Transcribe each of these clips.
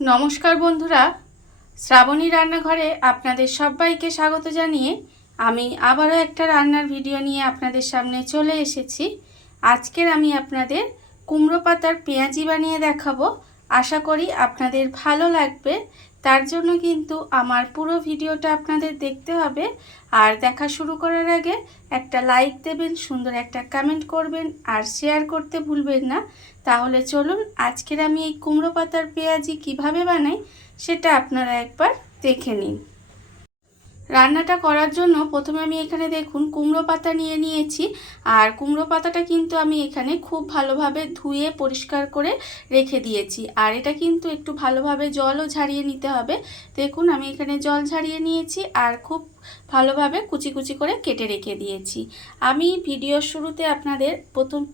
নমস্কার বন্ধুরা, শ্রাবণী রান্নাঘরে আপনাদের সবাইকে স্বাগত জানিয়ে আমি আবারও একটা রান্নার ভিডিও নিয়ে আপনাদের সামনে চলে এসেছি। আজকের আমি আপনাদের কুমড়ো পাতার পেঁয়াজি বানিয়ে দেখাবো। আশা করি আপনাদের ভালো লাগবে। তার জন্য কিন্তু আমার পুরো ভিডিওটা আপনাদের দেখতে হবে। আর দেখা শুরু করার আগে একটা লাইক দেবেন, সুন্দর একটা কমেন্ট করবেন আর শেয়ার করতে ভুলবেন না। তাহলে চলুন আজকের আমি এই কুমড়ো পাতার পেঁয়াজি কিভাবে বানাই সেটা আপনারা একবার দেখে নিন। রান্নাটা করার জন্য প্রথমে আমি এখানে দেখুন কুমড়ো পাতা নিয়ে নিয়েছি। আর কুমড়ো পাতাটা কিন্তু আমি এখানে খুব ভালোভাবে ধুয়ে পরিষ্কার করে রেখে দিয়েছি। আর এটা কিন্তু একটু ভালোভাবে জলও ঝারিয়ে নিতে হবে। দেখুন আমি এখানে জল ঝারিয়ে নিয়েছি আর খুব ভালোভাবে কুচি কুচি করে কেটে রেখে দিয়েছি। আমি ভিডিওর শুরুতে আপনাদের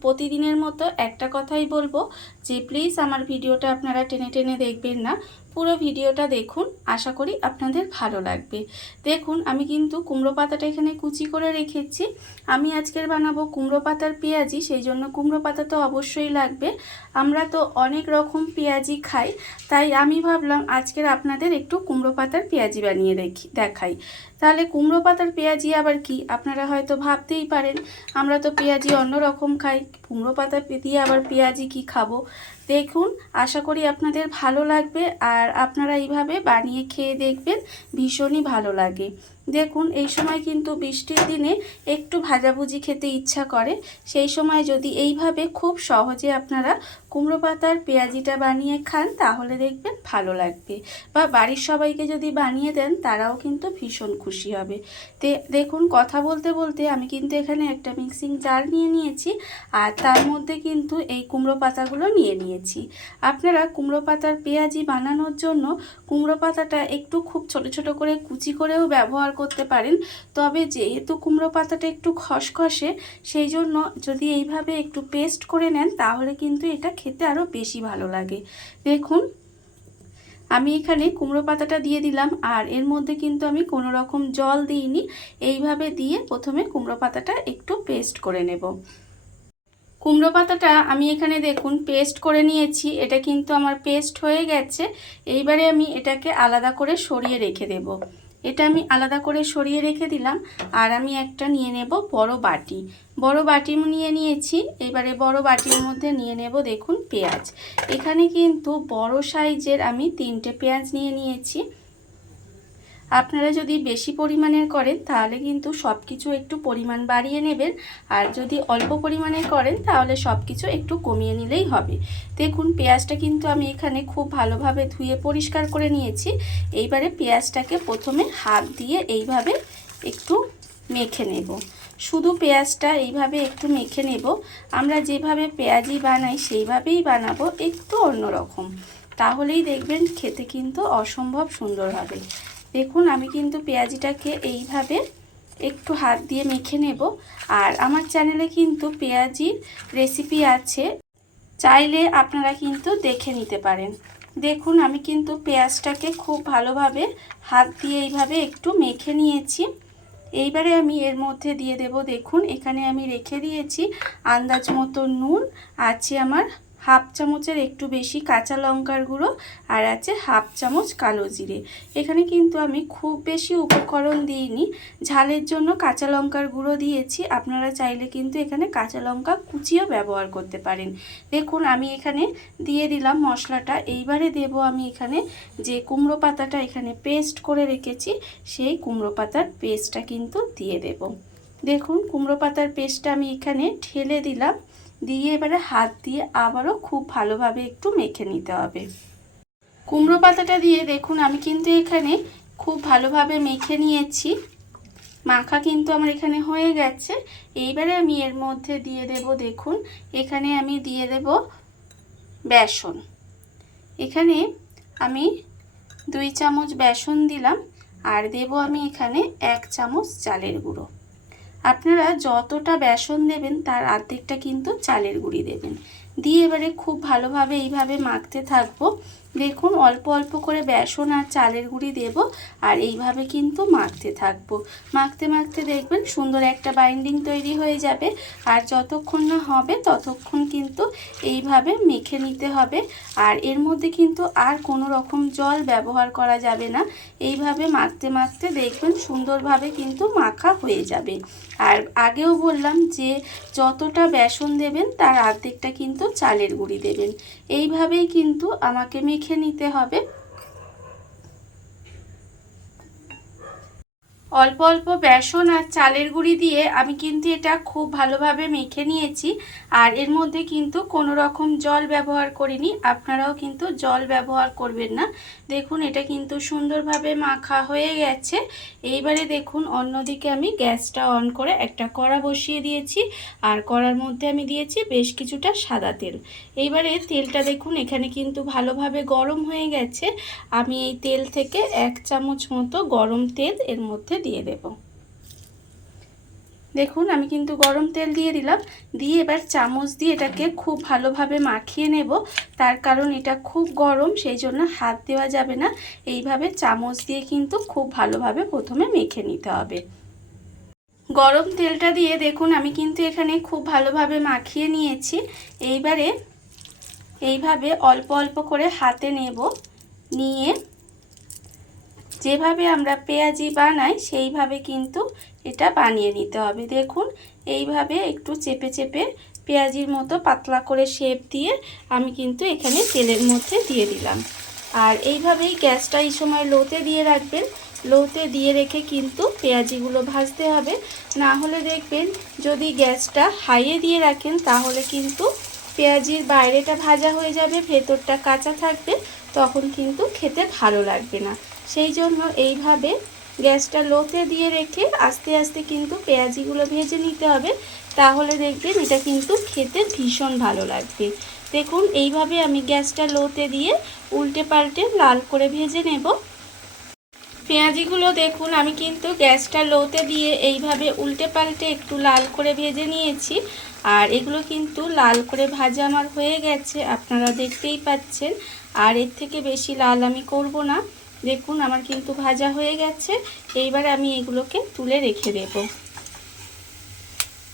প্রতিদিনের মতো একটা কথাই বলবো যে প্লিজ আমার ভিডিওটা আপনারা টেনে টেনে দেখবেন না, পুরো ভিডিওটা দেখুন। আশা করি আপনাদের ভালো লাগবে। দেখুন আমি কিন্তু কুমড়ো পাতাটা এখানে কুচি করে রেখেছি। আমি আজকের বানাবো কুমড়ো পাতার পেঁয়াজি, সেই জন্য কুমড়ো পাতা তো অবশ্যই লাগবে। আমরা তো অনেক রকম পেঁয়াজি খাই, তাই আমি ভাবলাম আজকের আপনাদের একটু কুমড়ো পাতার পেঁয়াজি বানিয়ে দেখাই। তাহলে কুমড়ো পাতার পেঁয়াজি আবার কি, আপনারা হয়তো ভাবতেই পারেন আমরা তো পেঁয়াজি অন্য রকম খাই, কুমড়ো পাতা দিয়ে আবার পেঁয়াজি কি খাবো। দেখুন আশা করি আপনাদের ভালো লাগবে আর আপনারা এইভাবে বানিয়ে খেয়ে দেখবেন, ভীষণই ভালো লাগে। দেখুন এই সময় কিন্তু বৃষ্টির দিনে একটু ভাজাভুজি খেতে ইচ্ছা করে, সেই সময় যদি এইভাবে খুব সহজে আপনারা কুমড়ো পাতার পেঁয়াজিটা বানিয়ে খান তাহলে দেখবেন ভালো লাগবে। বা বাড়ির সবাইকে যদি বানিয়ে দেন তারাও কিন্তু ভীষণ খুশি হবে। দেখুন কথা বলতে বলতে আমি কিন্তু এখানে একটা মিক্সিং জার নিয়ে নিয়েছি আর তার মধ্যে কিন্তু এই কুমড়ো পাতাগুলো নিয়ে নিয়েছি। আপনারা কুমড়ো পাতার পেঁয়াজি বানানোর জন্য কুমড়ো পাতাটা একটু খুব ছোট ছোট করে কুচি করেও ব্যবহার করতে পারেন। তবে যেহেতু কুমড়ো পাতাটা একটু খসখসে, সেই জন্য যদি এইভাবে একটু পেস্ট করে নেন তাহলে কিন্তু এটা খেতে আরও বেশি ভালো লাগে। দেখুন আমি এখানে কুমড়ো পাতাটা দিয়ে দিলাম আর এর মধ্যে কিন্তু আমি কোনো রকম জল দিইনি। এইভাবে দিয়ে প্রথমে কুমড়ো পাতাটা একটু পেস্ট করে নেব। কুমড়ো পাতাটা আমি এখানে দেখুন পেস্ট করে নিয়েছি, এটা কিন্তু আমার পেস্ট হয়ে গেছে। এইবারে আমি এটাকে আলাদা করে সরিয়ে রেখে দেব। এটা আমি আলাদা করে সরিয়ে রেখে দিলাম। আর আমি একটা নিয়ে নেব বড় বাটি। বড় বাটি নিয়ে নিয়েছি। এবারে বড় বাটির মধ্যে নিয়ে নেব দেখুন পেঁয়াজ। এখানে কিন্তু বড় সাইজের আমি 3টে পেঁয়াজ নিয়ে নিয়েছি। আপনারা যদি বেশি পরিমাণের করেন তাহলে কিন্তু সব কিছু একটু পরিমাণ বাড়িয়ে নেবেন, আর যদি অল্প পরিমাণে করেন তাহলে সব কিছু একটু কমিয়ে নিলেই হবে। দেখুন পেঁয়াজটা কিন্তু আমি এখানে খুব ভালোভাবে ধুয়ে পরিষ্কার করে নিয়েছি। এইবারে পেঁয়াজটাকে প্রথমে হাত দিয়ে এইভাবে একটু মেখে নেব। শুধু পেঁয়াজটা এইভাবে একটু মেখে নেব। আমরা যেভাবে পেঁয়াজি বানাই সেইভাবেই বানাবো, একটু অন্যরকম, তাহলেই দেখবেন খেতে কিন্তু অসম্ভব সুন্দর হবে। দেখুন আমি কিন্তু পেঁয়াজিটাকে এইভাবে একটু হাত দিয়ে মেখে নেব। আর আমার চ্যানেলে কিন্তু পেঁয়াজির রেসিপি আছে, চাইলে আপনারা কিন্তু দেখে নিতে পারেন। দেখুন আমি কিন্তু পেঁয়াজটাকে খুব ভালোভাবে হাত দিয়ে এইভাবে একটু মেখে নিয়েছি। এইবারে আমি এর মধ্যে দিয়ে দেব, দেখুন এখানে আমি রেখে দিয়েছি আন্দাজ মতো নুন, আছে আমার হাফ চামচের একটু বেশি কাঁচা লঙ্কার গুঁড়ো, আর আছে হাফ চামচ কালো জিরে। এখানে কিন্তু আমি খুব বেশি উপকরণ দিইনি, ঝালের জন্য কাঁচা লঙ্কার গুঁড়ো দিয়েছি। আপনারা চাইলে কিন্তু এখানে কাঁচা লঙ্কা কুচিও ব্যবহার করতে পারেন। দেখুন আমি এখানে দিয়ে দিলাম মশলাটা। এইবারে দেব আমি এখানে যে কুমড়ো পাতাটা এখানে পেস্ট করে রেখেছি, সেই কুমড়ো পাতার পেস্টটা কিন্তু দিয়ে দেব। দেখুন কুমড়ো পাতার পেস্টটা আমি এখানে ঢেলে দিলাম, দিয়ে এবারে হাত দিয়ে আবারও খুব ভালোভাবে একটু মেখে নিতে হবে। কুমড়ো পাতাটা দিয়ে দেখুন আমি কিন্তু এখানে খুব ভালোভাবে মেখে নিয়েছি। মাখা কিন্তু আমার এখানে হয়ে গেছে। এইবারে আমি এর মধ্যে দিয়ে দেব, দেখুন এখানে আমি দিয়ে দেব বেসন। এখানে আমি 2 চামচ বেসন দিলাম আর দেব আমি এখানে 1 চামচ চালের গুঁড়ো। আপনারা যতটা বেসন দেবেন তার অর্ধেকটা কিন্তু চালের গুঁড়ি দেবেন। দিয়ে এবারে খুব ভালোভাবে এইভাবে মাখতে থাকবো। দেখুন অল্প অল্প করে বেসন আর চালের গুঁড়ি দেব আর এইভাবে কিন্তু মাখতে থাকবো। মাখতে মাখতে দেখবেন সুন্দর একটা বাইন্ডিং তৈরি হয়ে যাবে। আর যতক্ষণ না হবে ততক্ষণ কিন্তু এইভাবে মেখে নিতে হবে। আর এর মধ্যে কিন্তু আর কোনো রকম জল ব্যবহার করা যাবে না। এইভাবে মাখতে মাখতে দেখবেন সুন্দরভাবে কিন্তু মাখা হয়ে যাবে। আর আগেও বললাম যে যতটা বেসন দেবেন তার অর্ধেকটা কিন্তু চালের গুঁড়ি দেবেন। এইভাবেই কিন্তু আমাকে মেখে নিতে হবে। অল্প অল্প বেসন আর চালের গুঁড়ি দিয়ে আমি কিন্তু এটা খুব ভালোভাবে মেখে নিয়েছি। আর এর মধ্যে কিন্তু কোনো রকম জল ব্যবহার করিনি, আপনারাও কিন্তু জল ব্যবহার করবেন না। দেখুন এটা কিন্তু সুন্দরভাবে মাখা হয়ে গেছে। এইবারে দেখুন অন্যদিকে আমি গ্যাসটা অন করে একটা কড়া বসিয়ে দিয়েছি। আর কড়ার মধ্যে আমি দিয়েছি বেশ কিছুটা সাদা তেল। এইবারে তেলটা দেখুন এখানে কিন্তু ভালোভাবে গরম হয়ে গেছে। আমি এই তেল থেকে 1 চামচ মতো গরম তেল এর মধ্যে দিয়ে দেব। দেখুন আমি কিন্তু গরম তেল দিয়ে দিলাম। দিয়ে এবার চামচ দিয়ে এটাকে খুব ভালোভাবে মাখিয়ে নেব। তার কারণ এটা খুব গরম, সেই জন্য হাত দেওয়া যাবে না। এইভাবে চামচ দিয়ে কিন্তু খুব ভালোভাবে প্রথমে মেখে নিতে হবে। গরম তেলটা দিয়ে দেখুন আমি কিন্তু এখানে খুব ভালোভাবে মাখিয়ে নিয়েছি। এইবারে এইভাবে অল্প অল্প করে হাতে নেব, নিয়ে যেভাবে আমরা পেঁয়াজি বানাই সেইভাবে কিন্তু এটা বানিয়ে নিতে হবে। দেখুন এইভাবে একটু চেপে চেপে পেঁয়াজির মতো পাতলা করে শেপ দিয়ে আমি কিন্তু এখানে তেলের মধ্যে দিয়ে দিলাম। আর এইভাবেই গ্যাসটা এই সময় লোতে দিয়ে রাখবেন। লোতে দিয়ে রেখে কিন্তু পেঁয়াজিগুলো ভাজতে হবে। না হলে দেখবেন যদি গ্যাসটা হাইয়ে দিয়ে রাখেন তাহলে কিন্তু পেঁয়াজির বাইরেটা ভাজা হয়ে যাবে, ভেতরটা কাঁচা থাকবে, তখন কিন্তু খেতে ভালো লাগবে না। সেই জন্য এইভাবে গ্যাসটা লোতে দিয়ে রেখে আস্তে আস্তে কিন্তু পেঁয়াজিগুলো ভেজে নিতে হবে। তাহলে দেখবেন এটা কিন্তু খেতে ভীষণ ভালো লাগবে। দেখুন এইভাবে আমি গ্যাসটা লোতে দিয়ে উল্টে পাল্টে লাল করে ভেজে নেব। পেঁয়াজিগুলো দেখুন আমি কিন্তু গ্যাসটা লোতে দিয়ে এইভাবে উল্টে পাল্টে একটু লাল করে ভেজে নিয়েছি। আর এগুলো কিন্তু লাল করে ভাজা আমার হয়ে গেছে, আপনারা দেখতেই পাচ্ছেন। আর এর থেকে বেশি লাল আমি করব না। দেখুন আমার কিন্তু ভাজা হয়ে গেছে। এইবার আমি এগুলোকে তুলে রেখে দেব।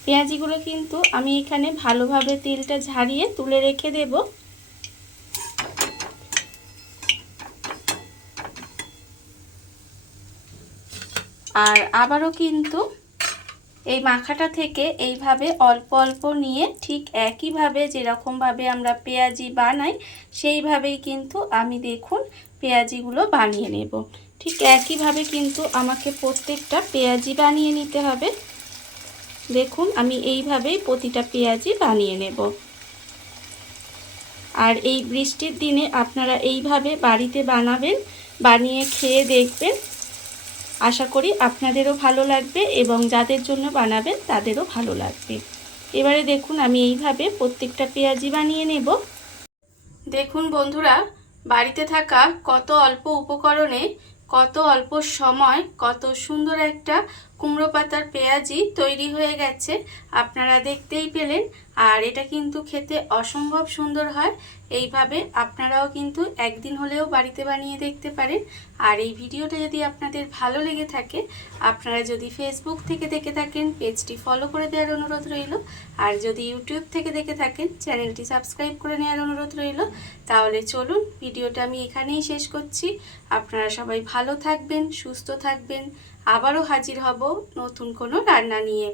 পেঁয়াজিগুলো কিন্তু আমি এখানে ভালোভাবে তেলটা ঝারিয়ে তুলে রেখে দেব। আর আবারও কিন্তু এই মাখাটা থেকে এইভাবে অল্প অল্প নিয়ে ঠিক একইভাবে যেরকমভাবে আমরা পেঁয়াজি বানাই সেইভাবেই কিন্তু আমি দেখুন পেঁয়াজিগুলো বানিয়ে নেব। ঠিক একইভাবে কিন্তু আমাকে প্রত্যেকটা পেঁয়াজি বানিয়ে নিতে হবে। দেখুন আমি এইভাবেই প্রতিটা পেঁয়াজি বানিয়ে নেব। আর এই বৃষ্টির দিনে আপনারা এইভাবে বাড়িতে বানাবেন, বানিয়ে খেয়ে দেখবেন। আশা করি আপনাদেরও ভালো লাগবে এবং যাদের জন্য বানাবেন তাদেরও ভালো লাগবে। এবারে দেখুন আমি এইভাবে প্রত্যেকটা পেঁয়াজি বানিয়ে নেব। দেখুন বন্ধুরা, বাড়িতে থাকা কত অল্প উপকরণে কত অল্প সময় কত সুন্দর একটা কুমড়ো পাতার পেঁয়াজি তৈরি হয়ে গেছে, আপনারা দেখতেই পেলেন। আর এটা কিন্তু খেতে অসম্ভব সুন্দর হয়। এইভাবে আপনারাও কিন্তু একদিন হলেও বাড়িতে বানিয়ে দেখতে পারেন। আর এই ভিডিওটা যদি আপনাদের ভালো লেগে থাকে, আপনারা যদি ফেসবুক থেকে দেখে থাকেন পেজটি ফলো করে দেওয়ার অনুরোধ রইল। আর যদি ইউটিউব থেকে দেখে থাকেন চ্যানেলটি সাবস্ক্রাইব করে নেওয়ার অনুরোধ রইল। তাহলে চলুন ভিডিওটা আমি এখানেই শেষ করছি। আপনারা সবাই ভালো থাকবেন, সুস্থ থাকবেন। আবারও হাজির হব নতুন কোনো রান্না নিয়ে।